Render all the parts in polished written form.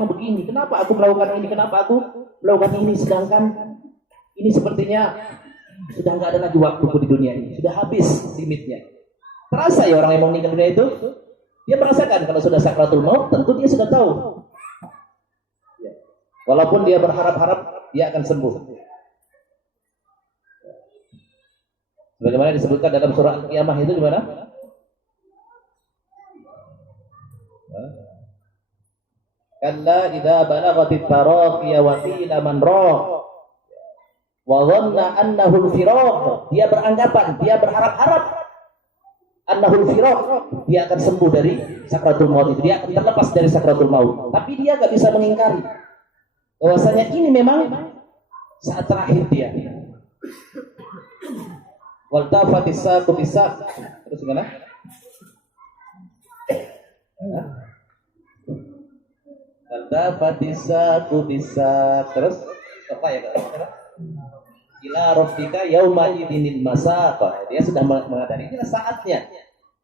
orang begini, kenapa aku melakukan ini, kenapa aku melakukan ini, sedangkan ini sepertinya sudah nggak ada lagi waktuku di dunia ini, sudah habis limitnya. Terasa ya orang yang mau meninggal dunia itu, dia merasakan kalau sudah sakratul maut, tentu dia sudah tahu. Walaupun dia berharap-harap dia akan sembuh. Bagaimana disebutkan dalam surah Al-Qiyamah itu di mana? Kalla idza balagatit taraqiya wa qila man raq wa dhanna annahu al-firaq. Dia beranggapan, dia berharap-harap annahu al-firaq, dia akan sembuh dari sakratul maut itu, dia akan terlepas dari sakratul maut. Tapi dia enggak bisa mengingkari bahwasanya ini memang saat terakhir dia. Wal tafatis saqu bisaq. Terus gimana? Wal tafatis saqu bisaq. Terus apa ya? Ila rabbika yauma idinil masaq. Dia sudah mengadari ini saatnya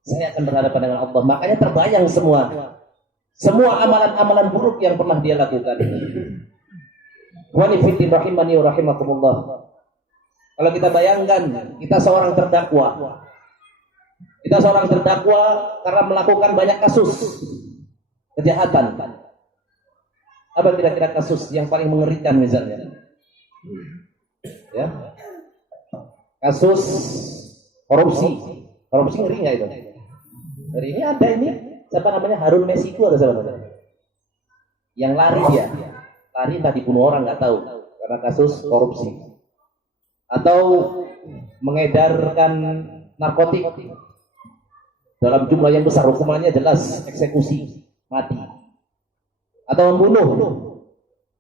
saya akan berhadapan dengan Allah. Makanya terbayang semua amalan-amalan buruk yang pernah dia lakukan. Wa nifitin rahimani wa rahimakumullah. Kalau kita bayangkan, kita seorang terdakwa. Kita seorang terdakwa karena melakukan banyak kasus kejahatan. Apa kira-kira kasus yang paling mengerikan misalnya? Ya. Kasus korupsi. Korupsi ngeri nggak itu? Hari ini ada ini, siapa namanya? Harun Masiku ada siapa namanya? Yang lari dia. Lari tadi bunuh orang nggak tahu karena kasus korupsi. Atau mengedarkan narkotik dalam jumlah yang besar, hukumannya jelas eksekusi mati, atau membunuh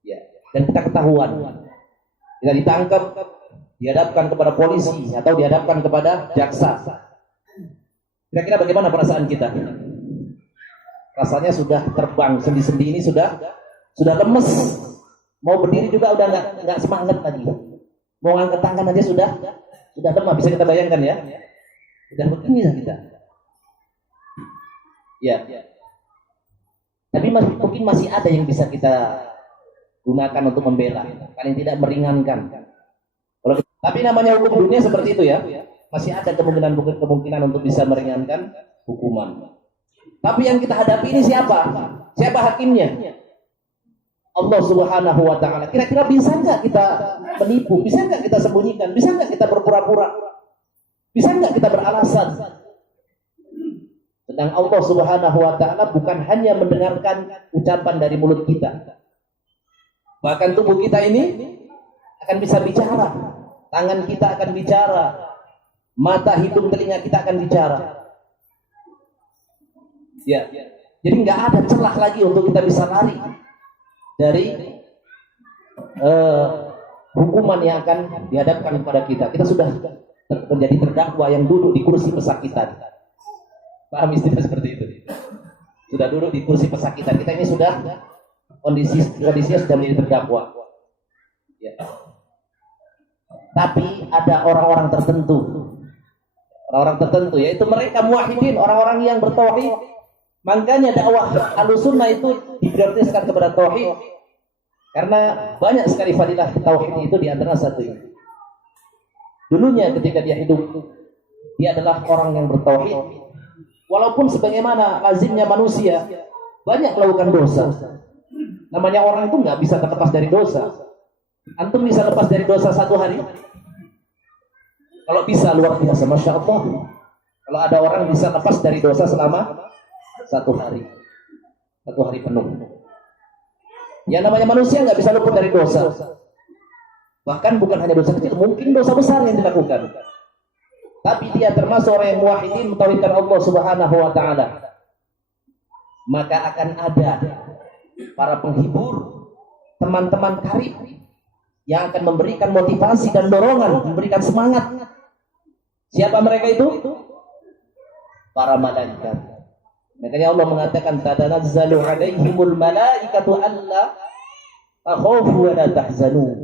ya, dan kita ketahuan, kita ditangkap, dihadapkan kepada polisi atau dihadapkan kepada jaksa. Kira-kira bagaimana perasaan kita? Rasanya sudah terbang, sendi-sendi ini sudah lemes, mau berdiri juga udah nggak semangat lagi. Mau angkat tangan aja sudah lemah, bisa kita bayangkan ya. Sudah begini lah kita. Ya. Tapi mungkin masih ada yang bisa kita gunakan untuk membela, paling tidak meringankan. Tapi namanya hukum dunia seperti itu ya. Masih ada kemungkinan untuk bisa meringankan hukuman. Tapi yang kita hadapi ini siapa? Siapa hakimnya? Allah Subhanahu wa ta'ala. Kira-kira bisa nggak kita menipu? Bisa nggak kita sembunyikan? Bisa nggak kita berpura-pura? Bisa nggak kita beralasan? Sedang Allah Subhanahu wa ta'ala bukan hanya mendengarkan ucapan dari mulut kita. Bahkan tubuh kita ini akan bisa bicara. Tangan kita akan bicara. Mata, hidung, telinga kita akan bicara. Ya. Jadi nggak ada celah lagi untuk kita bisa lari dari hukuman yang akan dihadapkan kepada kita. Kita sudah menjadi terdakwa yang duduk di kursi pesakitan. Paham istilah seperti itu? Sudah duduk di kursi pesakitan. Kita ini sudah kondisinya sudah menjadi terdakwa. Ya. Tapi ada orang-orang tertentu, yaitu mereka muwahhidin, orang-orang yang bertauhid. Makanya dakwah Ahlussunnah itu diprioritaskan kepada tauhid. Karena banyak sekali fadilah tauhid itu di antara satu ini. Dulunya ketika dia hidup, dia adalah orang yang bertauhid. Walaupun sebagaimana lazimnya manusia, banyak melakukan dosa. Namanya orang itu nggak bisa terlepas dari dosa. Antum bisa lepas dari dosa satu hari? Kalau bisa luar biasa, Masya Allah. Kalau ada orang bisa lepas dari dosa selama satu hari penuh. Yang namanya manusia nggak bisa luput dari dosa. Bahkan bukan hanya dosa kecil, mungkin dosa besar yang dilakukan. Tapi dia termasuk orang yang muwahhidin, mentauhidkan Allah Subhanahu wa ta'ala. Maka akan ada para penghibur, teman-teman karib yang akan memberikan motivasi dan dorongan, memberikan semangat. Siapa mereka itu? Para malaikat. Makanya Allah mengatakan tatanazzalu 'alaihimul malaikatu alla takhafu wa la tahzanu.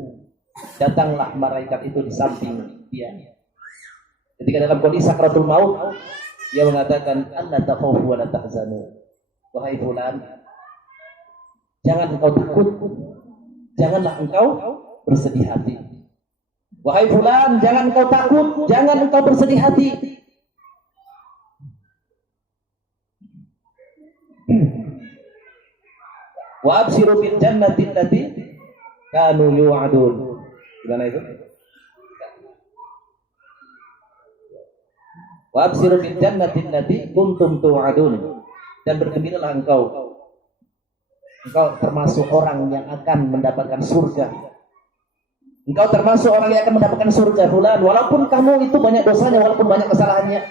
Datanglah malaikat itu di samping dia. Ketika dalam kondisi sakratul maut, dia mengatakan alla takhafu wa la tahzanu. Wahai fulan, jangan engkau takut, janganlah engkau bersedih hati. Wahai fulan, jangan engkau takut, jangan engkau bersedih hati. Wa abshiru bil jannati allati kanu yu'adun. Gimana itu? Wa abshiru bil jannati allati kuntum tu'adun. Dan bergembiralah engkau termasuk orang yang akan mendapatkan surga. Engkau termasuk orang yang akan mendapatkan surga fulan, walaupun kamu itu banyak dosanya, walaupun banyak kesalahannya.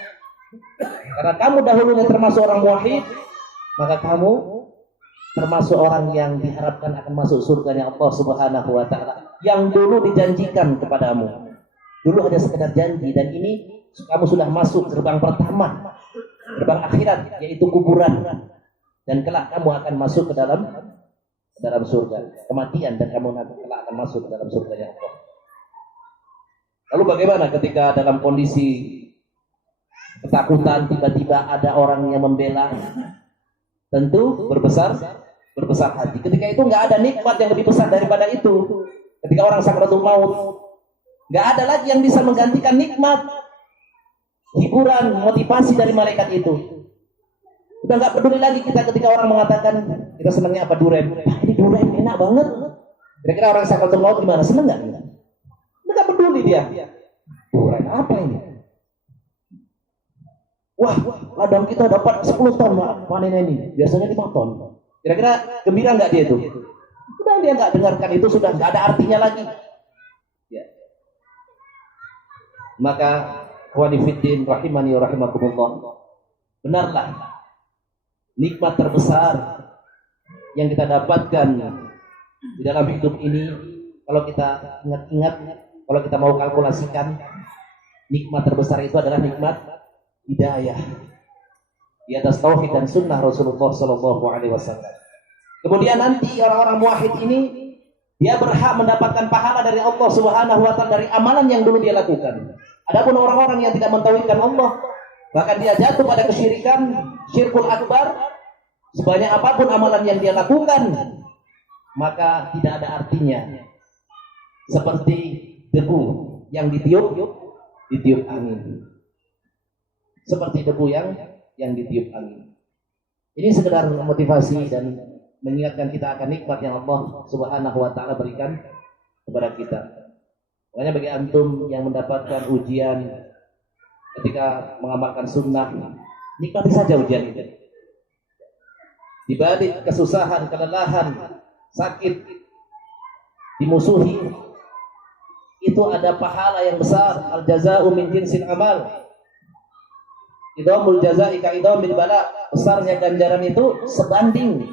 Karena kamu dahulunya termasuk orang muwahhid, maka kamu termasuk orang yang diharapkan akan masuk surganya Allah Subhanahu wa taala yang dulu dijanjikan kepadamu. Dulu hanya sekedar janji, dan ini kamu sudah masuk gerbang pertama, gerbang akhirat, yaitu kuburan. Dan kelak kamu akan masuk ke dalam surga, kematian, dan kamu kelak akan masuk ke dalam surganya Allah. Lalu bagaimana ketika dalam kondisi ketakutan tiba-tiba ada orang yang membela? Tentu berbesar hati. Ketika itu nggak ada nikmat yang lebih besar daripada itu. Ketika orang sakratul maut, nggak ada lagi yang bisa menggantikan nikmat, hiburan, motivasi dari malaikat itu. Udah nggak peduli lagi kita ketika orang mengatakan kita senangnya apa, duren. Ini duren enak banget. Kira-kira orang sakratul maut gimana? Seneng nggak? Nggak peduli dia. Duren apa ini? Wah, ladang kita dapat 10 ton panen ini. Biasanya 5 ton. Kira-kira gembira nggak dia itu? Udah dia nggak dengarkan itu, sudah nggak ada artinya lagi. Ya. Maka khawanifiddin rahimani wa rahimakumullah, benarlah nikmat terbesar yang kita dapatkan di dalam hidup ini, kalau kita ingat-ingat, kalau kita mau kalkulasikan, nikmat terbesar itu adalah nikmat hidayah di atas tauhid dan sunnah Rasulullah Sallallahu Alaihi Wasallam. Kemudian nanti orang-orang muwahhid ini dia berhak mendapatkan pahala dari Allah Subhanahu Wa Taala dari amalan yang dulu dia lakukan. Adapun orang-orang yang tidak mentauhidkan Allah, bahkan dia jatuh pada kesyirikan, syirkul akbar, sebanyak apapun amalan yang dia lakukan, maka tidak ada artinya. Seperti debu yang ditiup angin. Seperti debu yang ditiup angin. Ini sekedar motivasi dan mengingatkan kita akan nikmat yang Allah Subhanahu wa taala berikan kepada kita. Makanya bagi antum yang mendapatkan ujian ketika mengamalkan sunnah, nikmati saja ujian itu. Di balik kesusahan, kelelahan, sakit, dimusuhi, itu ada pahala yang besar. Al jazaa'u min jinsil amal. Idhamul jazaa'i ka idhamil bala. Besarnya ganjaran itu sebanding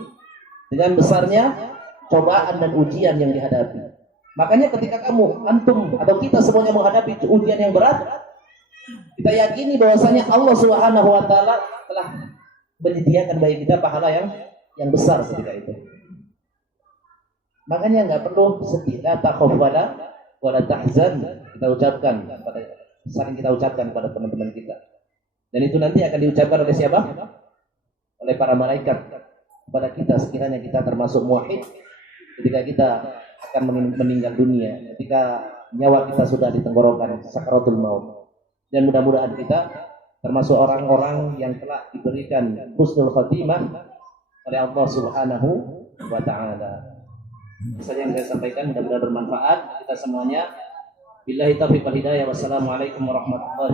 dengan besarnya cobaan dan ujian yang dihadapi. Makanya ketika kamu, antum atau kita semuanya menghadapi ujian yang berat, kita yakini bahwasanya Allah Subhanahu wa taala telah menyediakan bagi kita pahala yang besar ketika itu. Makanya enggak perlu sedih, la takhaf wala tahzan. Kita ucapkan pada teman-teman kita. Dan itu nanti akan diucapkan oleh siapa? Oleh para malaikat kepada kita sekiranya kita termasuk muwahhid ketika kita akan meninggal dunia, ketika nyawa kita sudah di tenggorokan sakaratul maut. Dan mudah-mudahan kita termasuk orang-orang yang telah diberikan husnul khatimah oleh Allah Subhanahu wa taala. Saja yang saya sampaikan mudah-mudahan bermanfaat kita semuanya. Billahi taufiq wal hidayah. Wassalamualaikum warahmatullahi wabarakatuh.